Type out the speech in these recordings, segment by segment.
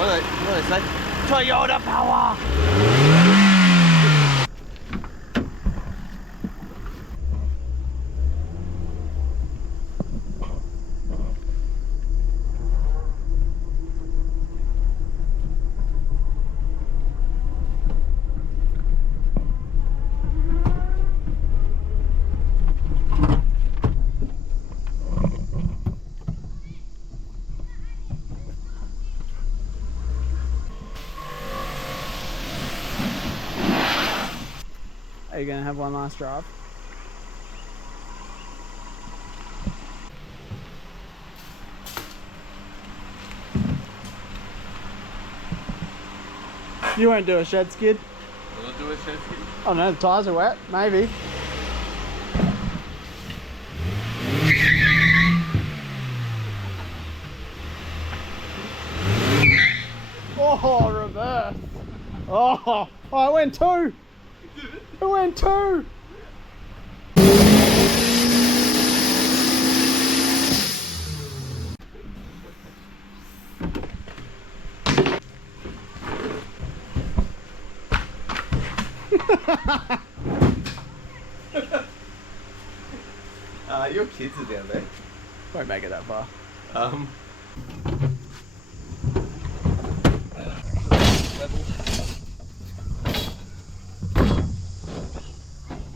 What do they say? Toyota power! Are you going to have one last drive? You won't do a shed skid? Will I do a shed skid? Oh no, the tyres are wet, maybe. Oh, reverse. Oh, I went two. It went two. Your kids are down there. Won't make it that far.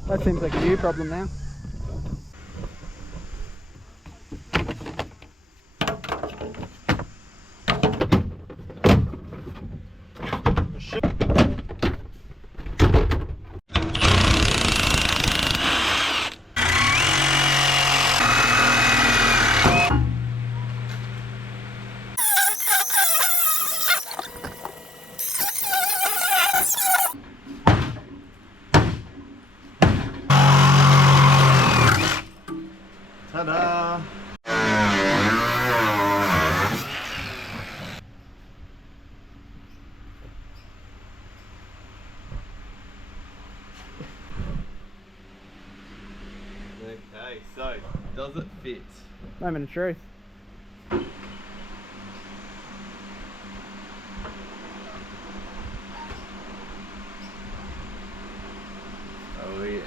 That seems like a new problem now. Ta-da! Okay, so does it fit? Moment of truth. Oh yeah.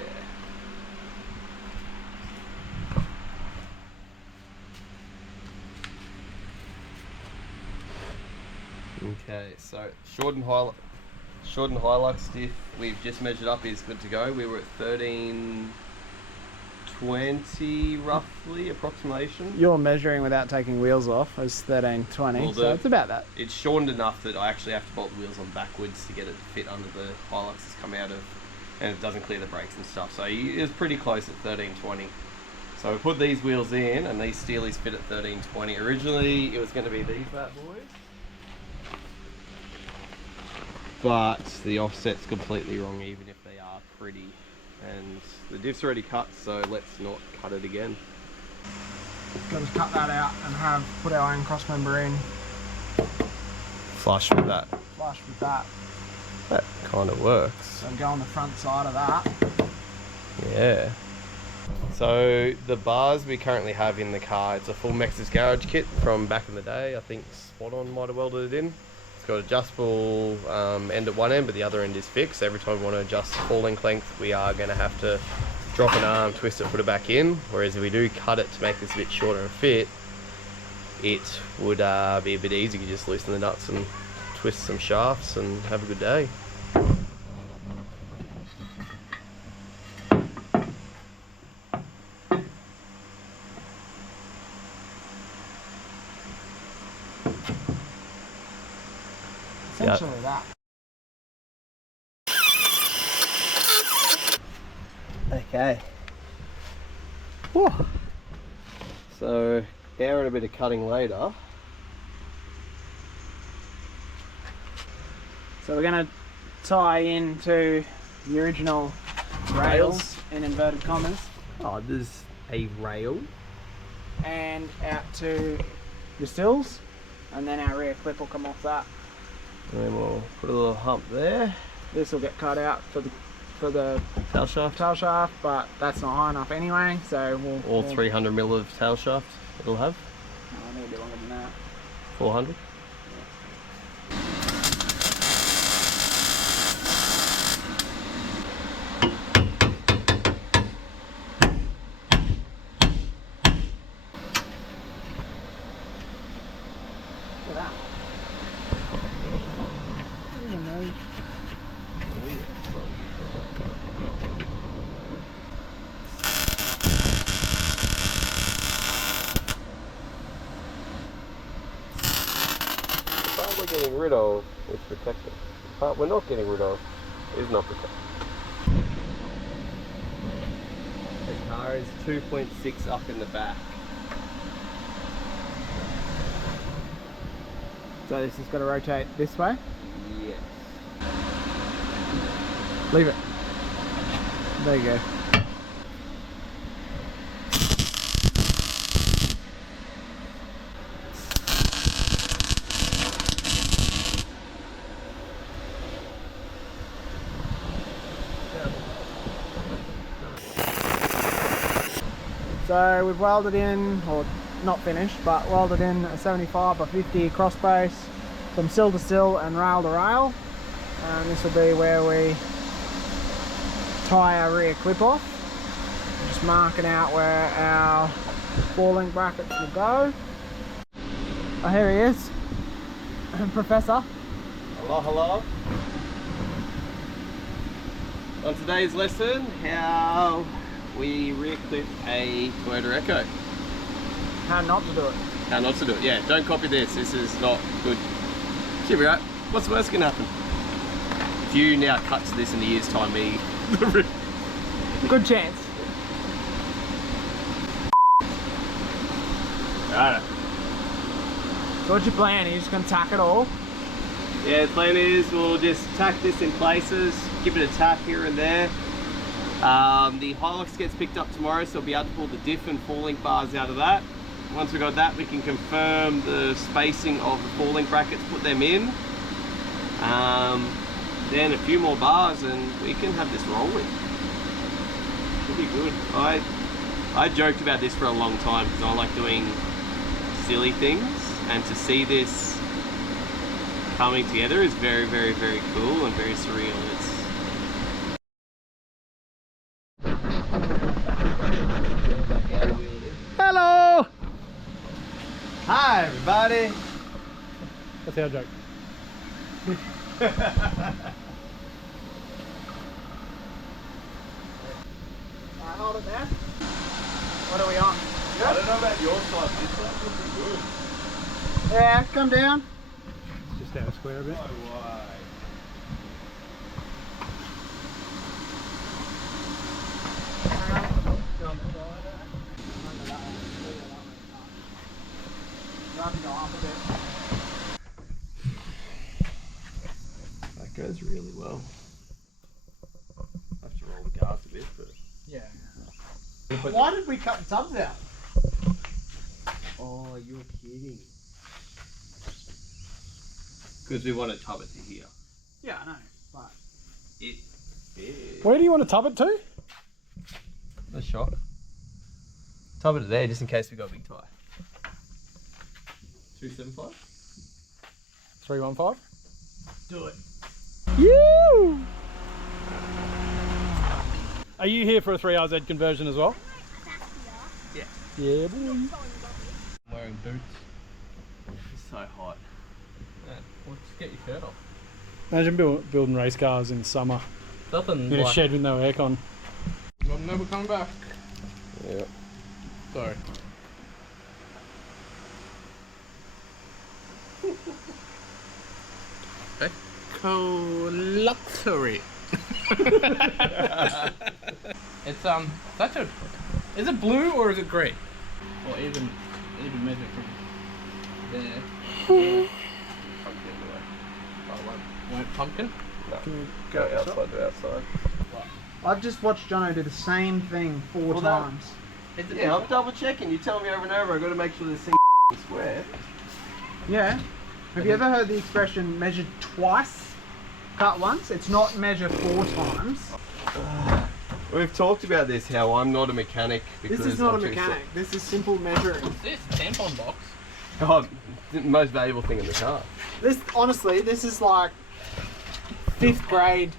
Okay, so short and high stiff we've just measured up is good to go. We were at 1320 roughly, approximation. You're measuring without taking wheels off as 1320, Well, so it's about that. It's shortened enough that I actually have to bolt the wheels on backwards to get it to fit under the Hilux that's come out of, and it doesn't clear the brakes and stuff. So it was pretty close at 1320. So we put these wheels in, and these steelies fit at 1320. Originally, it was going to be these bad boys, but the offset's completely wrong, even if they are pretty. And the diff's already cut, so let's not cut it again. Got to cut that out and put our own cross member in. Flush with that. Flush with that. That kind of works. So go on the front side of that. Yeah. So the bars we currently have in the car, it's a full Mex's Garage kit from back in the day. I think Spot On might have welded it in. It's got adjustable end at one end, but the other end is fixed. Every time we want to adjust full length, we are going to have to drop an arm, twist it, put it back in. Whereas if we do cut it to make this a bit shorter and fit, it would be a bit easier. You just loosen the nuts and twist some shafts and have a good day. Essentially that. Okay. Whew. So hour and a bit of cutting later. So we're going to tie into the original rails in inverted commas. Oh, there's a rail. And out to the sills, and then our rear clip will come off that. And then we'll put a little hump there. This will get cut out for the Tail shaft. but that's not high enough anyway, so we'll 300 mil of tail shaft it'll have. No, I need a bit longer than that. 400. Yeah. getting rid of is protected. The part we're not getting rid of is not protected. The car is 2.6 up in the back. So this has got to rotate this way. Yes. Leave it. There you go. So we've welded in, or not finished, but welded in a 75 by 50 cross brace from sill to sill and rail to rail. And this will be where we tie our rear clip off. Just marking out where our falling brackets will go. Oh, here he is, Professor. Hello, hello. On today's lesson, how we rear clip a Toyota Echo. How not to do it. How not to do it. Yeah, don't copy this. This is not good. Here we go. What's the worst can happen? If you now cut to this in a year's time, me. Good chance. Alright. So what's your plan? Are you just going to tack it all? Yeah, the plan is we'll just tack this in places, give it a tap here and there. The Hilux gets picked up tomorrow, so we'll be able to pull the diff and falling bars out of that. Once we've got that, we can confirm the spacing of the falling brackets, put them in. Then a few more bars and we can have this rolling. Should be good. I joked about this for a long time because I like doing silly things, and to see this coming together is very, very, very cool and very surreal. Hello! Hi everybody! That's our joke. Hold it there. What are we on? I don't know about your side, this side's looking good. Yeah, come down. Just out of square a bit. No way. That goes really well. I have to roll the guards a bit, but... Yeah. Why did we cut the tubs out? Oh, you're kidding. Because we want to tub it to here. Yeah, I know, but... It is. Where do you want to tub it to? The shock. Tub it there just in case we got a big tie. 275? 315? Do it. You! Are you here for a 3RZ conversion as well? Yeah. Yeah, boy. I'm wearing boots. It's so hot. Man, well, just get your shirt off. Imagine building race cars in summer Nothing in a shed with no aircon. I'm never coming back. Yeah. Sorry. Eco-luxury. It's such a. Is it blue or is it grey? Or even measure from there. Pumpkin away. Oh, won't pumpkin? No. Go outside to outside. I've just watched Jono do the same thing 4 Well, times. Yeah, I'm double checking. You tell me over and over. I've got to make sure this thing is square. Yeah. Have you ever heard the expression measured twice, cut once? It's not measure 4 times. We've talked about this, how I'm not a mechanic. This is not a mechanic. This is simple measuring. What's this? Tampon box? Oh, the most valuable thing in the car. This, honestly, this is like 5th grade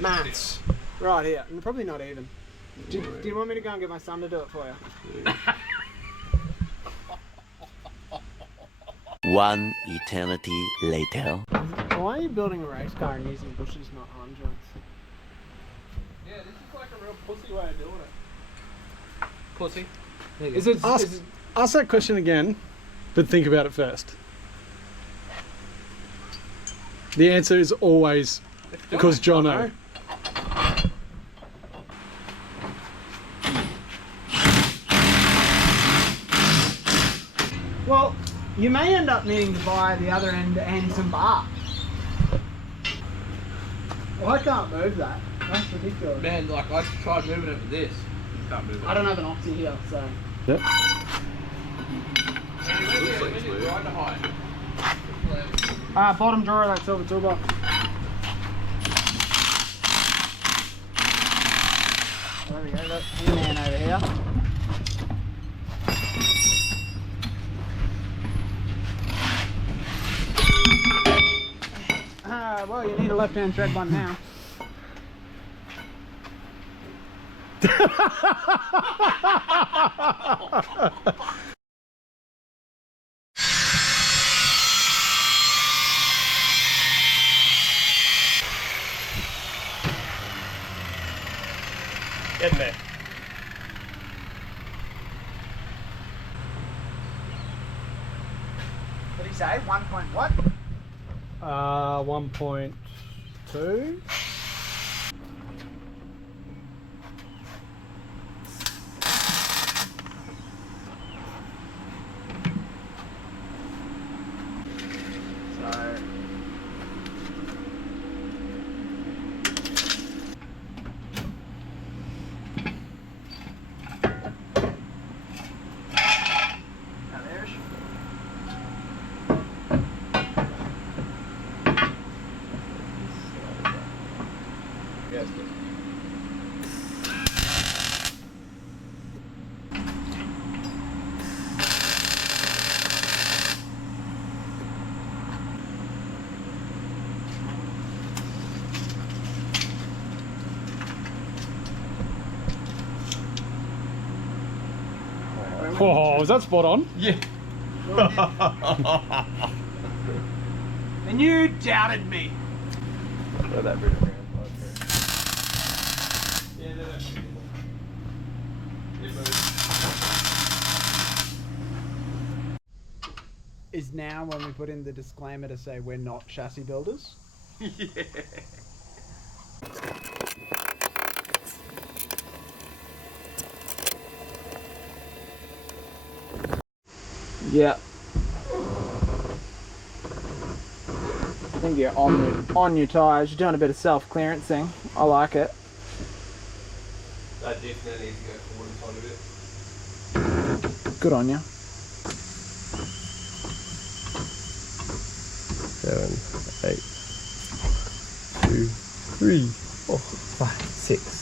maths. Right here. And probably not even. Do you want me to go and get my son to do it for you? One eternity later. Why are you building a race car and using bushes, not arm joints? Yeah, this is like a real pussy way of doing it. Pussy. Is it? Ask that question again, but think about it first. The answer is always because Jono. Well, you may end up needing to buy the other end and some bar. Well, I can't move that. That's ridiculous. Man, like I tried moving it with this. You can't move it. I don't have an oxy here, so. Yep. Grinder height. Bottom drawer of that silver toolbox. There we go, got E-Man over here. Well, you need a left-hand thread one now. Get in there. What did he say? 1 point what? 1.2. Oh, was that spot on? Yeah. And you doubted me. Throw that bit around. Yeah, no. Is now when we put in the disclaimer to say we're not chassis builders. Yeah. Yeah. I think you're on your tyres. You're doing a bit of self-clearancing. I like it. That definitely needs to go forward a tiny bit. Good on you. 7, 8, 2, 3, 4, 5, 6.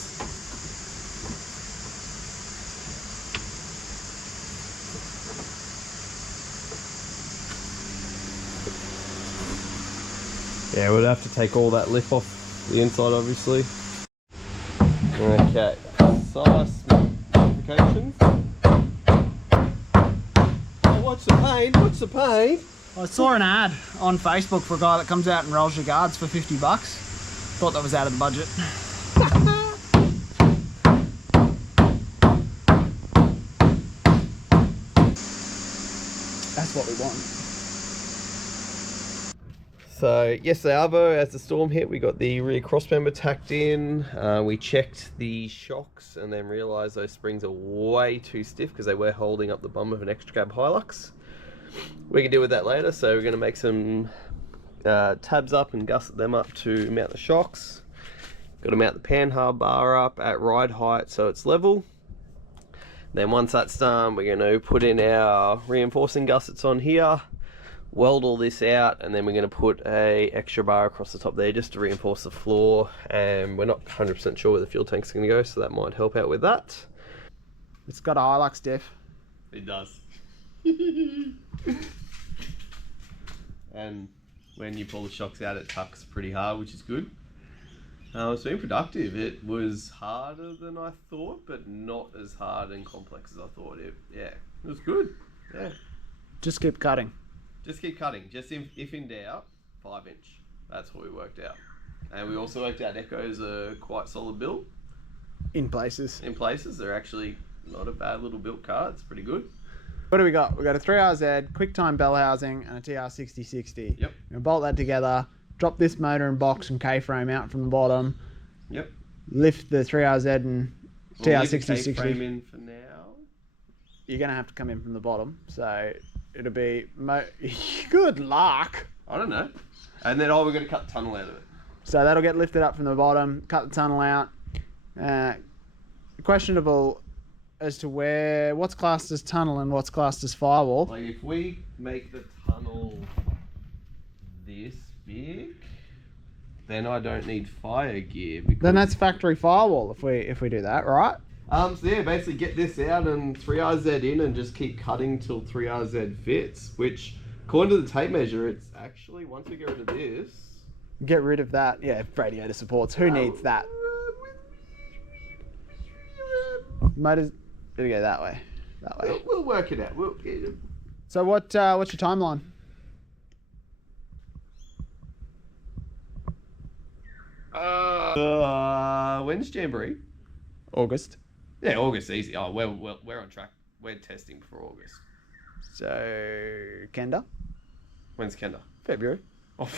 Yeah, we'd have to take all that lip off the inside, obviously. Okay, precise modifications. Oh, what's the pain? What's the pain? I saw an ad on Facebook for a guy that comes out and rolls your guards for $50. Thought that was out of the budget. That's what we want. So yesterday Arvo, as the storm hit, we got the rear crossmember tacked in. We checked the shocks and then realised those springs are way too stiff because they were holding up the bum of an extra cab Hilux. We can deal with that later, so we're going to make some tabs up and gusset them up to mount the shocks. Got to mount the panhard bar up at ride height so it's level. Then once that's done, we're going to put in our reinforcing gussets on here, weld all this out, and then we're going to put a extra bar across the top there just to reinforce the floor. And we're not 100% sure where the fuel tank's going to go, so that might help out with that. It's got a Hilux diff. It does. And when you pull the shocks out, it tucks pretty hard, which is good. It's been productive. It was harder than I thought, but not as hard and complex as I thought. It was good. Yeah. Just keep cutting. Just keep cutting. Just if in doubt, 5-inch. That's what we worked out. And we also worked out Echo's a quite solid build. In places. In places, they're actually not a bad little built car. It's pretty good. What do we got? We got a 3RZ, QuickTime bell housing, and a TR6060. Yep. We'll bolt that together, drop this motor and box and K-frame out from the bottom, Yep. lift the 3RZ and We'll leave the TR6060. K-frame in for now. You're going to have to come in from the bottom, so it'll be... Good luck! I don't know. And then, we're going to cut the tunnel out of it. So that'll get lifted up from the bottom, cut the tunnel out. Questionable as to what's classed as tunnel and what's classed as firewall. Like, if we make the tunnel this big, then I don't need fire gear. Because... Then that's factory firewall if we do that, right? So yeah, basically get this out and 3RZ in and just keep cutting till 3RZ fits, which, according to the tape measure, it's actually, once we get rid of this... Get rid of that. Yeah, radiator supports. Who needs that? Motors... It'll go that way. That way. We'll work it out. So what's your timeline? When's Jamboree? August. Yeah, August, easy. Oh, we're on track. We're testing for August. So Kenda. When's Kenda? February. Oh,